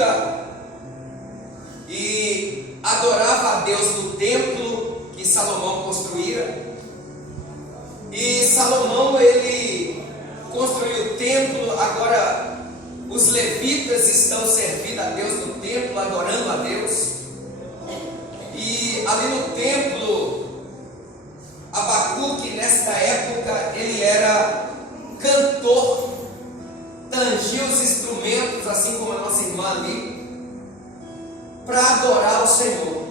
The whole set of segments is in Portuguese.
levita e adorava a Deus no templo que Salomão construíra. E Salomão, ele construiu o templo. Agora os levitas estão servindo a Deus no templo, adorando a Deus. E ali no templo, Abacuque, nesta época, ele era cantor, tangia os instrumentos, assim como a nossa irmã ali, para adorar o Senhor.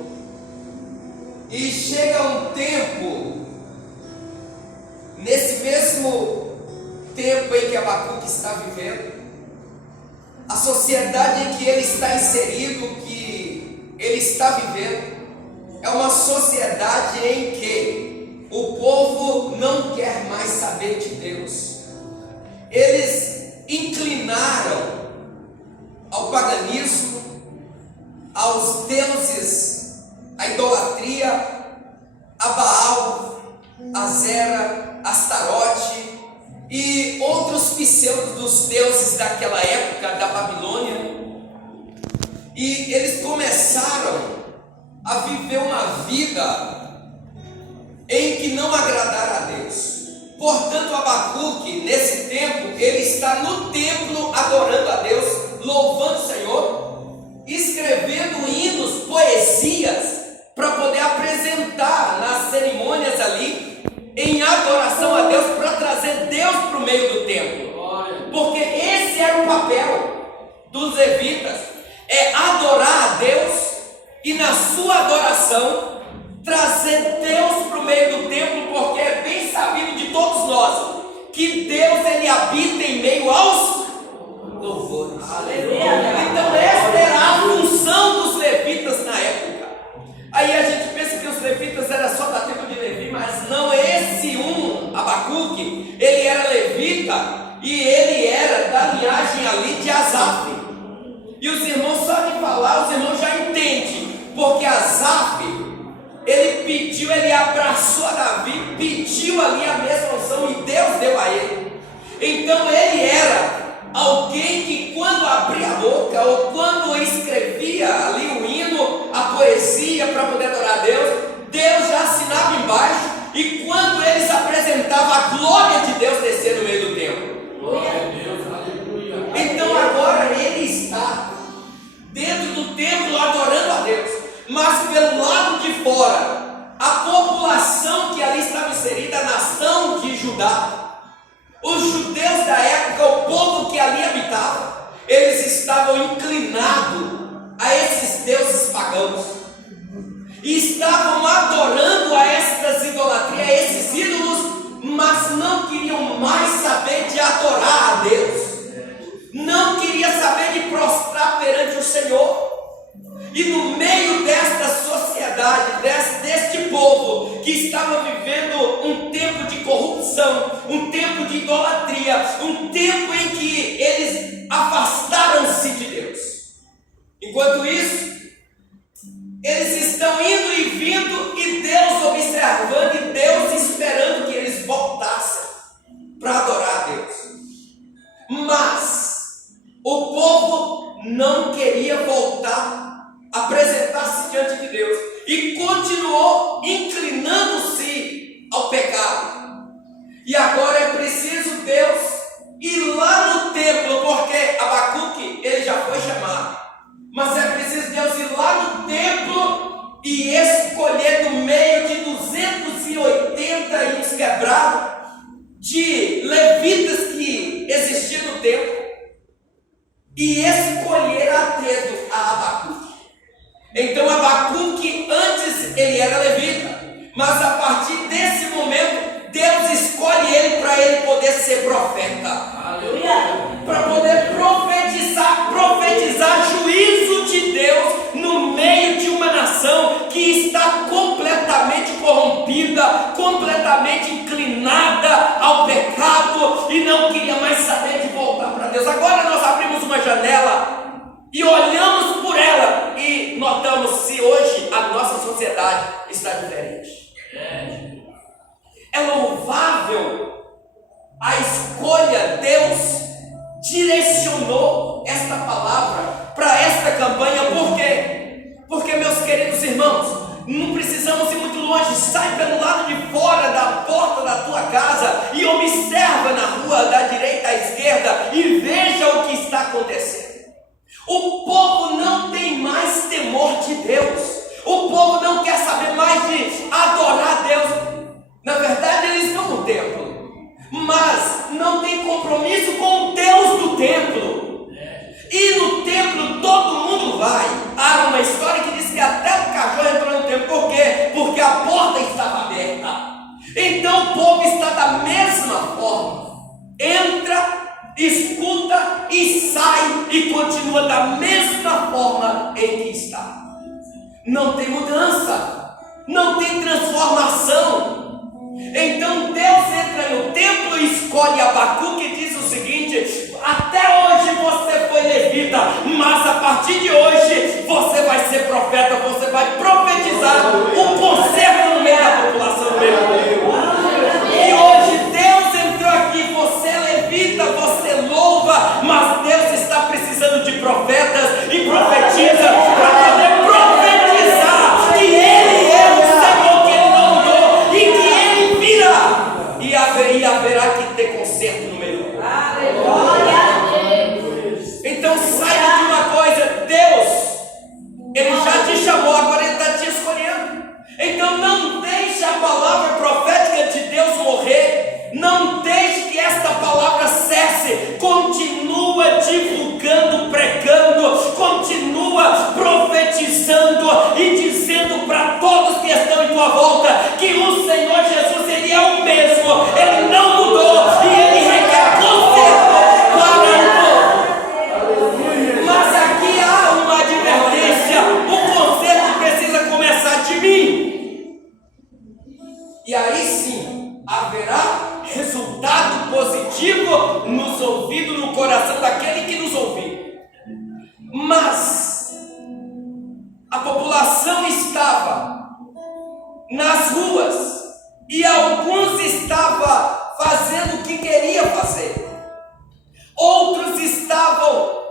E chega um tempo, nesse mesmo tempo em que Abacuque está vivendo, a sociedade em que ele está inserido, que ele está vivendo, é uma sociedade em que o povo não quer mais saber de Deus. Eles inclinaram ao paganismo, aos deuses, à idolatria, a Baal, a Zera, Astarote e outros pseudos dos deuses daquela época da Babilônia. E eles começaram a viver uma vida em que não agradaram a Deus. Portanto, Abacuque, nesse tempo, ele está no templo adorando a Deus, louvando o Senhor, escrevendo hinos, poesias, para poder apresentar nas cerimônias ali, em adoração a Deus, para trazer Deus para o meio do templo. Porque esse era o papel dos levitas, é adorar a Deus e na sua adoração trazer Deus para o meio do templo, porque é bem sabido de todos nós que Deus, ele habita em meio aos louvores. Aleluia. Então esta era a função dos levitas na época. Aí a gente pensa que os levitas era só da tribo de Levi, mas não. Esse Abacuque, ele era levita e ele era da linhagem ali de Asaf. E os irmãos sabem falar, os irmãos já entendem, porque Asaf, ele pediu, ele abraçou a Davi, pediu ali a mesma unção e Deus deu a ele. Então ele era alguém que quando abria a boca ou quando escrevia ali o hino, a poesia para poder adorar a Deus, Deus já assinava embaixo. E quando eles apresentavam, a glória de Deus descer no meio do templo. Glória a Deus, aleluia. Então agora ele está dentro do templo adorando a Deus, mas pelo lado de fora, a população que ali estava inserida, a nação de Judá, os judeus da época, o povo que ali habitava, eles estavam inclinados a esses deuses pagãos e estavam adorando a estas idolatrias, a esses ídolos, mas não queriam mais saber de adorar a Deus, não queria saber de prostrar perante o Senhor. E no meio desta sociedade, deste povo que estava vivendo um tempo de corrupção, um tempo de idolatria, um tempo em que eles afastaram-se de Deus. Enquanto isso, eles estão indo e vindo, e Deus observando, e Deus esperando que eles voltassem para adorar a Deus. Mas o povo não queria voltar, apresentar-se diante de Deus, e continuou inclinando-se ao pecado. E agora é preciso Deus ir lá no templo, porque Abacuque, ele já foi chamado, mas é preciso Deus ir lá no templo e escolher no meio de 280 e uns quebrados de levitas que existiam no templo, e escolher a dedo a Abacuque. Então Abacuque, antes ele era levita, mas a partir desse momento Deus escolhe ele para ele poder ser profeta, para poder profetizar juízo de Deus no meio de uma nação que está completamente corrompida, completamente inclinada ao pecado e não queria mais saber de voltar para Deus. Agora nós abrimos uma janela e olhamos por ela e notamos se hoje a nossa sociedade está diferente. É louvável a escolha. Deus direcionou esta palavra para esta campanha. Por quê? Porque, meus queridos irmãos, não precisamos ir muito longe. Sai pelo lado de fora da porta da tua casa e observa na rua da direita à esquerda e veja o que está acontecendo. O povo não tem mais temor de Deus. O povo não quer saber mais de adorar Deus. Na verdade, eles estão no templo, mas não tem compromisso com o Deus do templo. E no templo todo mundo vai. Há uma história que diz que até o cachorro entrou no templo. Por quê? Porque a porta estava aberta. Então o povo está da mesma forma. Entra, escuta e sai e continua da mesma forma em que está. Não tem mudança, não tem transformação. Então Deus entra no templo e escolhe Abacuque e diz o seguinte: até hoje você foi levita, mas a partir de hoje você vai ser profeta, você vai profetizar um conserto no meio da população do meio. E hoje Deus entrou aqui, você é levita, você louva, mas Deus está precisando de profetas e profetiza para poder profetizar que Ele é o Senhor, que Ele não mudou e que Ele virá. E haverá que ter conserto no meio. Então saiba de uma coisa: Deus, Ele já te chamou, agora Ele está te escolhendo. Então não deixe a palavra profética de Deus morrer. Não deixe que esta palavra cesse. Continua divulgando, pregando, continua profetizando e dizendo para todos que estão em tua volta que o Senhor Jesus, Ele é o mesmo, Ele não mudou e Ele requer conserto para o povo. Mas aqui há uma advertência: o conserto precisa começar de mim. E aí sim haverá resultado positivo nos ouvidos, no coração daquele que nos ouviu. Mas a população estava nas ruas e alguns estavam fazendo o que queria fazer, outros estavam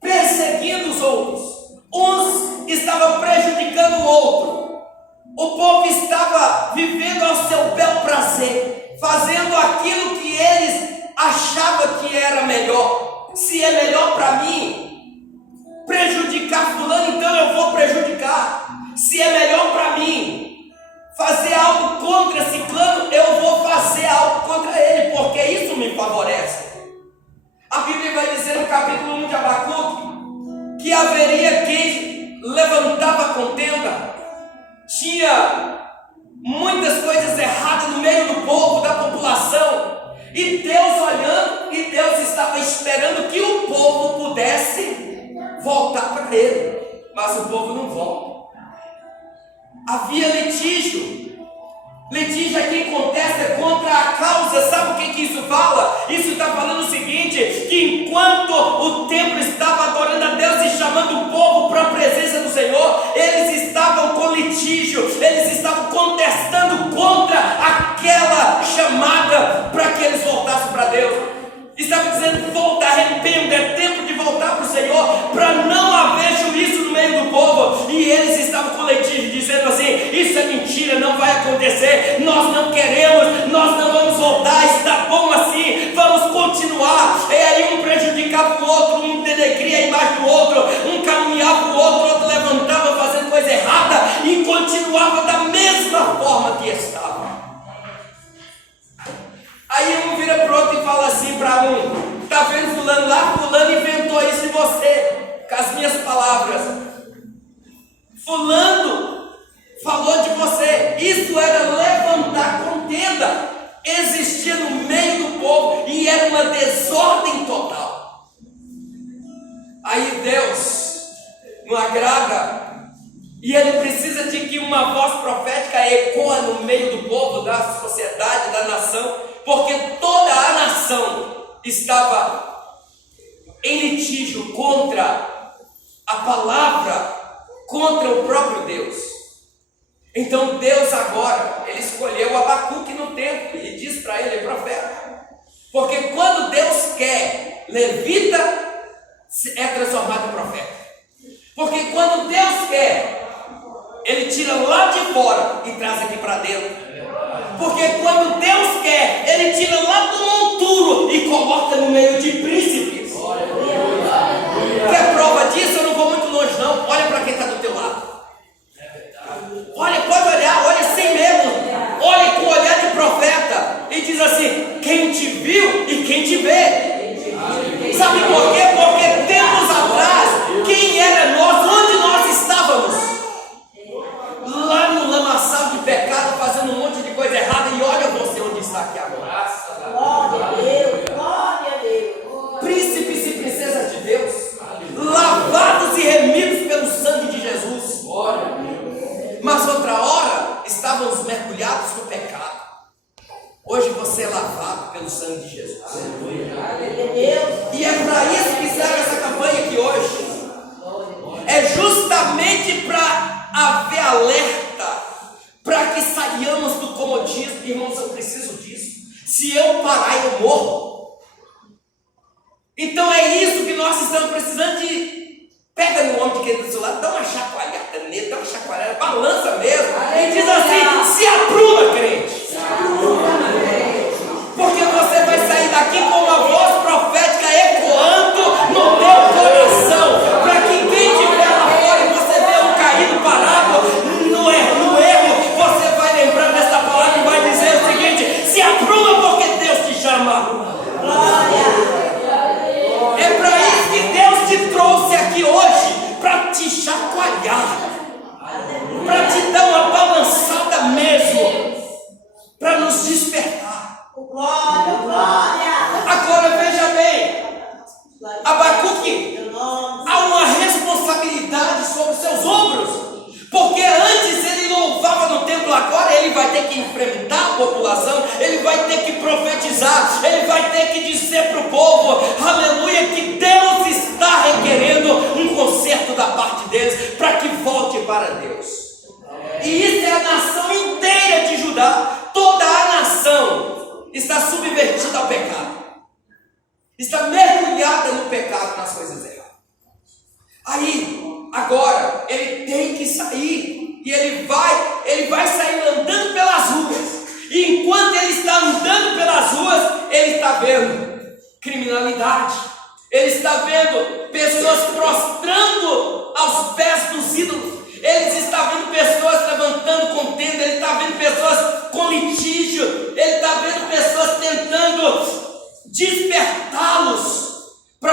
perseguindo os outros, uns estavam prejudicando o outro. O povo estava vivendo ao seu bel prazer, fazendo aquilo que eles achavam que era melhor. Se é melhor para mim prejudicar fulano, então eu vou prejudicar. Se é melhor para mim fazer algo contra ciclano, eu vou fazer algo contra ele, porque isso me favorece. A Bíblia vai dizer no capítulo 1 de Abacuque que haveria quem levantava contenda. Tinha muitas coisas erradas no meio do povo, da população, e Deus olhando, e Deus estava esperando que o povo pudesse voltar para Ele, mas o povo não volta. Havia litígio. Litígio é quem contesta contra a causa. Sabe o que isso fala? Isso está falando o seguinte: que enquanto o templo estava adorando a Deus e chamando o povo para a presença do Senhor, eles estavam com litígio, eles estavam contestando contra aquela chamada para que eles voltassem para Deus. Estavam dizendo: volta, arrependa, é tempo de voltar para o Senhor, para não haver juízo no meio do povo. E eles estavam com litígio, dizendo assim: isso é mentira, não vai acontecer, nós não queremos, nós não vamos voltar, está bom assim, vamos continuar. E aí um prejudicava o outro, um denegria a imagem do outro, um caminhava o outro, outro levantava fazendo coisa errada e continuava da mesma forma que estava. Aí um vira para o outro e fala assim para um: está vendo fulano lá? Fulano inventou isso em você, com as minhas palavras. Fulano falou de você. Isso era levantar contenda. Existia no meio do povo e era uma desordem total. Aí Deus não agrada, e Ele precisa de que uma voz profética ecoa no meio do povo, da sociedade, da nação, porque toda a nação estava em litígio contra a palavra, contra o próprio Deus. Então Deus agora, Ele escolheu Abacuque no templo e diz para ele: profeta. Porque quando Deus quer, levita é transformado em profeta. Porque quando Deus quer, Ele tira lá de fora e traz aqui para dentro. Porque quando Deus quer, Ele tira lá do monturo e coloca no meio de príncipes. Quer prova disso? Eu não vou muito longe não. Olha para quem está do teu lado. Olha, pode olhar, olha sem medo. Olha com o olhar de profeta. E diz assim: quem te viu e quem te vê. Sabe por quê? Porque tempos atrás, quem era nós? Onde nós estávamos? Lá no lamaçal de pecado, fazendo um monte de coisa errada. E olha você onde está aqui agora. Glória a Deus, glória a Deus. Príncipes e princesas de Deus, lavados e remidos pelo sangue de Jesus. Mas outra hora estávamos mergulhados no pecado. Hoje você é lavado pelo sangue de Jesus. E é para isso que serve essa campanha aqui hoje. É justamente para haver alerta, para que saiamos do comodismo. Irmãos, eu preciso disso. Se eu parar, eu morro. Então é isso que nós estamos precisando de. Pega no ombro de quem está do seu lado, dá uma chacoalhada nele, dá uma chacoalhada, balança mesmo. E diz assim: se apruma, crente. Porque você vai sair daqui com uma voz profética ecoando no teu coração. Para que quem estiver lá fora e você vê um caído parado no erro, você vai lembrar dessa palavra e vai dizer o seguinte: se apruma porque Deus te chama. É para isso que Deus te trouxe aqui hoje, para te chacoalhar, para te dar uma balançada mesmo, para nos despertar. Glória, glória. Agora veja bem, Abacuque, há uma responsabilidade sobre os seus ombros, porque antes ele louvava no templo, agora ele vai ter que enfrentar a população, ele vai ter que profetizar, ele vai ter que dizer para o povo, aleluia, que Deus está requerendo um conserto da parte deles, para que volte para Deus. E isso é a nação inteira de Judá, toda a nação está subvertida ao pecado, está mergulhada no pecado, nas coisas erradas. Aí, agora, ele tem que sair, e ele vai sair andando pelas ruas, e enquanto ele está andando pelas ruas, ele está vendo criminalidade, ele está vendo pessoas prostrando aos pés dos ídolos, ele está vendo pessoas levantando contenda, ele está vendo pessoas com litígio, ele está vendo pessoas tentando despertá-los para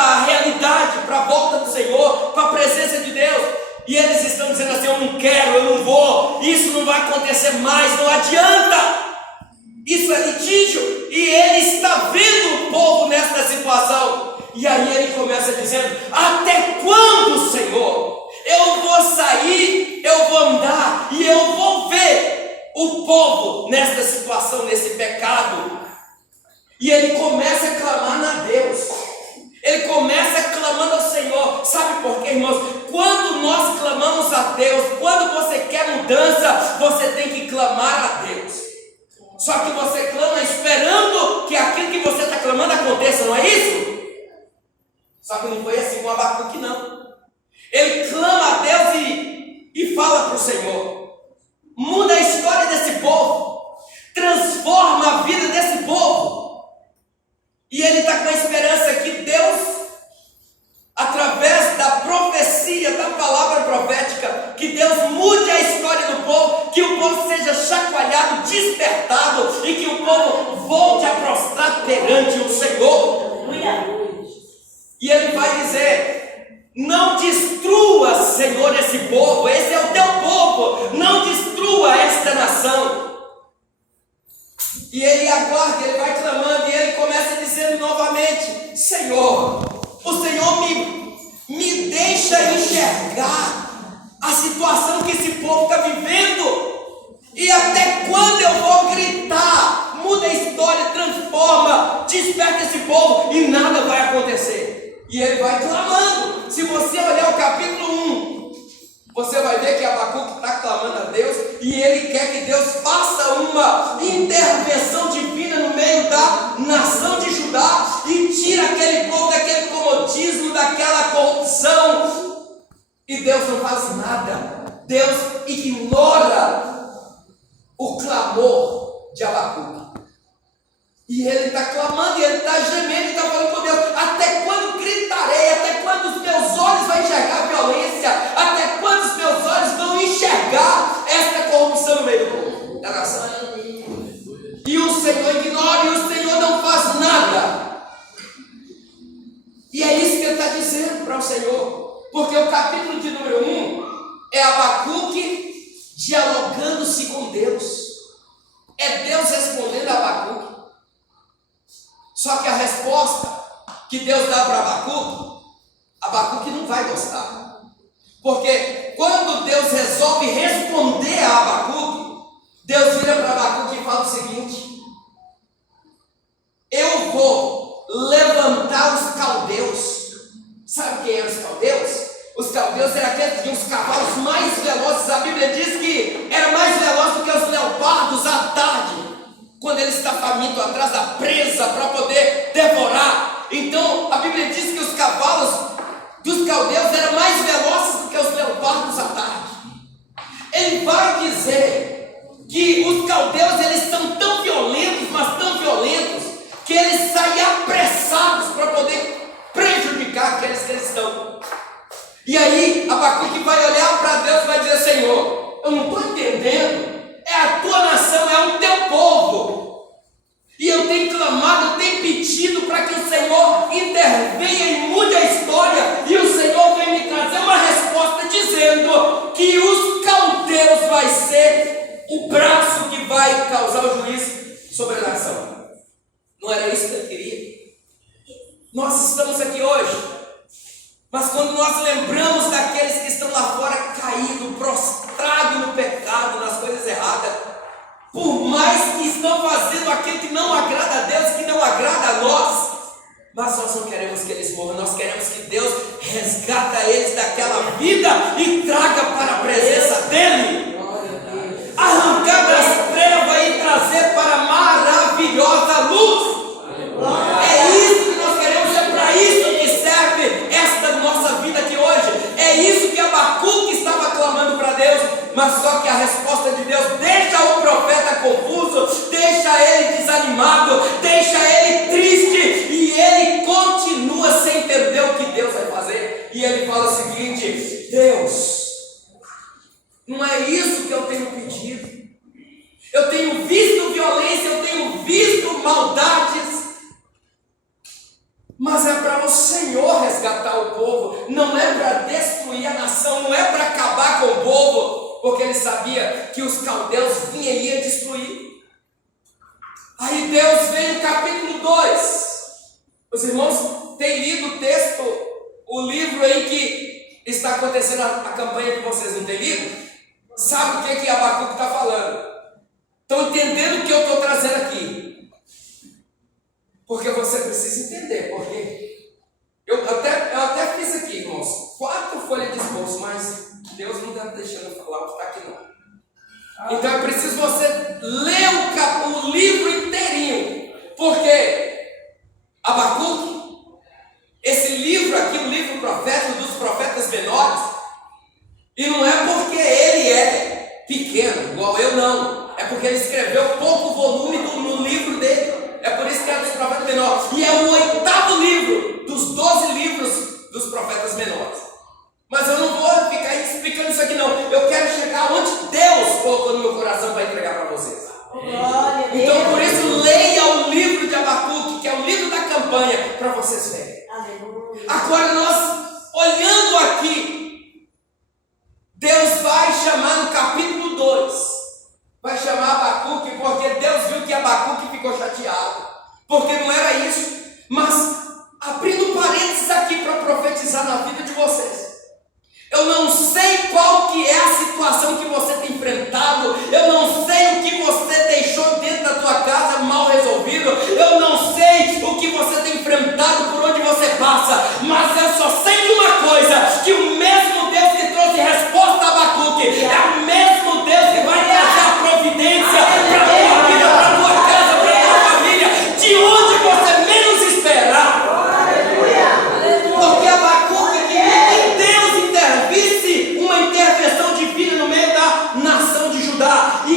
a realidade, para a volta do Senhor, para a presença de Deus. E eles estão dizendo assim: eu não quero, eu não vou, isso não vai acontecer mais, não adianta. Isso é litígio. E ele está vendo o povo nesta situação. E aí ele começa dizendo: até quando, Senhor? Eu vou sair, eu vou andar e eu vou ver o povo nesta situação, nesse pecado. E ele começa a clamar a Deus. Ele começa clamando ao Senhor. Sabe por quê, irmãos? Quando nós clamamos a Deus, quando você quer mudança, você tem que clamar a Deus. Só que você clama esperando que aquilo que você está clamando aconteça, não é isso? Só que não foi assim com Abacuque, não. Ele clama a Deus e fala para o Senhor: muda a história desse povo, transforma a vida desse povo. E ele está com a esperança que Deus, através da profecia, da palavra profética, que Deus mude a história do povo, que o povo seja chacoalhado, despertado, e que o povo volte a prostrar perante o Senhor. E ele vai dizer: não destrua, Senhor, esse povo, esse é o teu povo, não destrua esta nação. E ele aguarda, ele vai clamando, e ele começa dizendo novamente: Senhor, o Senhor me deixa enxergar a situação que esse povo está vivendo. E até quando eu vou gritar, muda a história, transforma, desperta esse povo, e nada vai acontecer. E ele vai clamando. Se você olhar o capítulo 1, você vai ver que Abacuque está clamando a Deus, e ele quer que Deus faça uma intervenção divina no meio da nação de Judá, e tira aquele povo daquele comodismo, daquela corrupção, E Deus não faz nada. Deus ignora o clamor de Abacuque. E ele está clamando, e ele está gemendo, e está falando com Deus: até quando gritarei? Até quando os meus olhos vão enxergar a violência? Até quando os meus olhos vão enxergar esta corrupção no meio do povo, da nação? E o Senhor ignora, e o Senhor não faz nada. E é isso que ele está dizendo para o Senhor. Porque o capítulo de número 1 é Abacuque dialogando-se com Deus. É Deus respondendo a Abacuque. Só que a resposta que Deus dá para Abacuque não vai gostar. Porque quando Deus resolve responder a Abacuque, Deus vira para Abacuque e fala o seguinte: eu vou levantar os caldeus. Sabe quem eram os caldeus? Os caldeus eram aqueles que tinham os cavalos mais velozes. A Bíblia diz que era mais veloz do que os leopardos à tarde, quando ele está faminto atrás da presa para poder devorar. Então a Bíblia diz que os cavalos dos caldeus eram mais velozes do que os leopardos à tarde. Ele vai dizer que os caldeus, eles são tão violentos, mas tão violentos, que eles saem apressados para poder prejudicar aqueles cristãos. E aí Abacuque vai olhar para Deus e vai dizer: Senhor, eu não estou entendendo. É a tua nação, é o teu povo. E eu tenho clamado, eu tenho pedido para que o Senhor intervenha e mude a história. E o Senhor vem me trazer uma resposta dizendo que os caldeus vai ser o braço que vai causar o juízo sobre a nação. Não era isso que ele queria? Nós estamos aqui hoje, mas quando nós lembramos daqueles que estão lá fora caídos, prostrados no pecado, nas coisas erradas, por mais que estão fazendo aquilo que não agrada a Deus, que não agrada a nós, mas nós não queremos que eles morram. Nós queremos que Deus resgata eles daquela vida e traga para a presença dEle, arrancar das trevas e trazer para a maravilhosa luz. É isso que nós queremos, é para isso que serve esta nossa vida aqui hoje. É isso que Abacuque estava clamando para Deus, mas só que a resposta de Deus deixa o profeta confuso, deixa ele desanimado, deixa ele triste, e ele continua sem entender o que Deus vai fazer. E ele fala o seguinte: Deus, não é isso que eu tenho pedido. Eu tenho visto violência, eu tenho visto maldades, mas é para o Senhor resgatar o povo, não é para destruir a nação, não é para acabar com o povo, porque ele sabia que os caldeus vinham e iam destruir. Aí Deus vem no capítulo 2. Os irmãos têm lido o texto, o livro em que está acontecendo a campanha que vocês não têm lido? Sabe o que Abacuque está falando? Estão entendendo o que eu estou trazendo aqui? Porque você precisa entender, porque eu até fiz aqui, irmãos, 4 folhas de esboço, mas Deus não está deixando eu falar o que está aqui não. Então é preciso você ler o livro inteirinho, porque Abacuque, esse livro aqui, o livro profético dos profetas menores, e não é porque ele é pequeno, igual eu não, é porque ele escreveu pouco volume no livro dele. É por isso que é dos profetas menores. E é o 8º livro dos 12 livros dos profetas menores. Mas eu não vou ficar explicando isso aqui não. Eu quero chegar onde Deus colocou no meu coração para entregar para vocês. Então por isso leia o livro de Abacuque, que é o livro da campanha, para vocês verem. Agora nós